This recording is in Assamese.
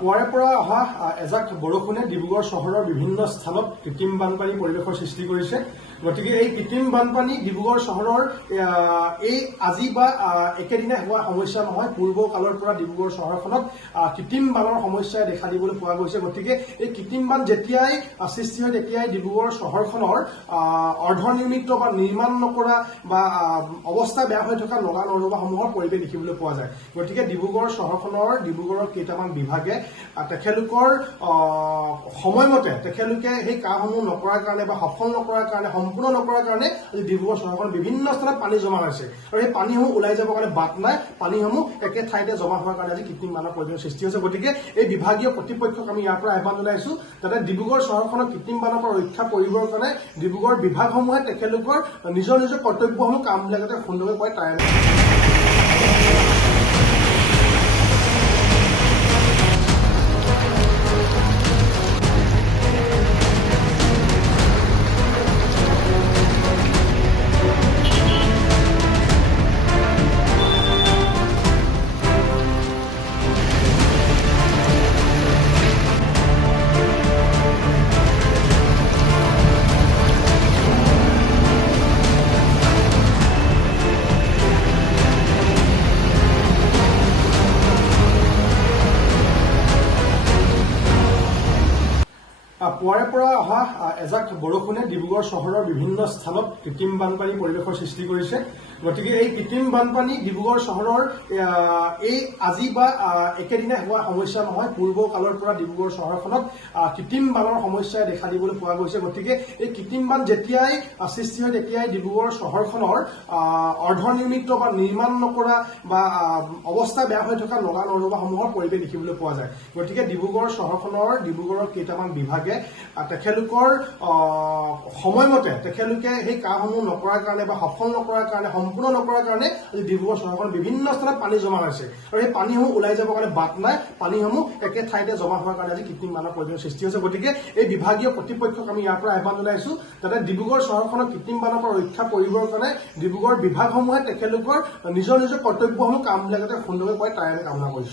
পুৱাৰে পৰা অহা এজাক বৰষুণে ডিব্ৰুগড় চহৰৰ বিভিন্ন স্থানত কৃত্ৰিম বানপানী পৰিৱেশৰ সৃষ্টি কৰিছে। গতিকে এই কৃত্ৰিম বানপানী ডিব্ৰুগড় চহৰৰ এই আজি বা একেদিনাই হোৱা সমস্যা নহয়, পূৰ্ব কালৰ পৰা ডিব্ৰুগড় চহৰখনত কৃত্ৰিম বানৰ সমস্যাই দেখা দিবলৈ পোৱা গৈছে। গতিকে এই কৃত্ৰিম বান যেতিয়াই সৃষ্টি হয় তেতিয়াই ডিব্ৰুগড় চহৰখনৰ অৰ্ধনিৰ্মিত বা নিৰ্মাণ নকৰা বা অৱস্থা বেয়া হৈ থকা নলা নৰ্দমাসমূহৰ পৰিৱেশ দেখিবলৈ পোৱা যায়। গতিকে ডিব্ৰুগড় চহৰখনৰ ডিব্ৰুগড়ৰ কেইটামান বিভাগে তেখেতলোকৰ সময়মতে তেখেতলোকে সেই কামসমূহ নকৰাৰ কাৰণে বা সফল নকৰাৰ কাৰণে সম্পূৰ্ণ নকৰাৰ কাৰণে আজি ডিব্ৰুগড় চহৰখনৰ বিভিন্ন স্থানত পানী জমা হৈছে আৰু সেই পানীসমূহ ওলাই যাবৰ কাৰণে বাট নাই, পানীসমূহ একে ঠাইতে জমা হোৱাৰ কাৰণে আজি কৃত্ৰিম বানৰ পৰিৱেশৰ সৃষ্টি হৈছে। গতিকে এই বিভাগীয় কৰ্তৃপক্ষক আমি ইয়াৰ পৰা আহ্বান জনাইছো যাতে ডিব্ৰুগড় চহৰখনৰ কৃত্ৰিম বানৰ পৰা ৰক্ষা কৰিবৰ কাৰণে ডিব্ৰুগড় বিভাগসমূহে তেখেতলোকৰ নিজৰ নিজৰ কৰ্তব্যসমূহ কামবিলাক যাতে সুন্দৰকৈ কৰে তাৰে পুৱাৰে পৰা অহা এজাক বৰষুণে ডিব্ৰুগড় চহৰৰ বিভিন্ন স্থানত কৃত্ৰিম বানপানী পৰিৱেশৰ সৃষ্টি কৰিছে। গতিকে এই কৃত্ৰিম বানপানী ডিব্ৰুগড় চহৰৰ এই আজি বা একেদিনাই হোৱা সমস্যা নহয়, পূৰ্ব কালৰ পৰা ডিব্ৰুগড় চহৰখনত কৃত্ৰিম বানৰ সমস্যাই দেখা দিবলৈ পোৱা গৈছে। গতিকে এই কৃত্ৰিম বান যেতিয়াই সৃষ্টি হয় তেতিয়াই ডিব্ৰুগড় চহৰখনৰ অৰ্ধনিৰ্মিত বা নিৰ্মাণ নকৰা বা অৱস্থা বেয়া হৈ থকা নলা নৰ্দমাসমূহৰ পৰিৱেশ দেখিবলৈ পোৱা যায়। গতিকে ডিব্ৰুগড় চহৰখনৰ ডিব্ৰুগড়ৰ কেইটামান বিভাগে তেখেতলোকৰ সময়মতে তেখেতলোকে সেই কামসমূহ নকৰাৰ কাৰণে বা সফল নকৰাৰ কাৰণে সম্পূৰ্ণ নকৰাৰ কাৰণে আজি ডিব্ৰুগড় চহৰখনৰ বিভিন্ন স্থানত পানী জমা হৈছে আৰু সেই পানীসমূহ ওলাই যাবৰ কাৰণে বাট নাই, পানীসমূহ একে ঠাইতে জমা হোৱাৰ কাৰণে আজি কৃত্ৰিম বানৰ পৰিৱেশৰ সৃষ্টি হৈছে। গতিকে এই বিভাগীয় কৰ্তৃপক্ষক আমি ইয়াৰ পৰা আহ্বান জনাইছো যাতে ডিব্ৰুগড় চহৰখনৰ কৃত্ৰিম বানৰ পৰা ৰক্ষা কৰিবৰ কাৰণে ডিব্ৰুগড় বিভাগসমূহে তেখেতলোকৰ নিজৰ নিজৰ কৰ্তব্যসমূহ কামবিলাক যাতে সুন্দৰকৈ কৰে তাৰে কামনা কৰিছো।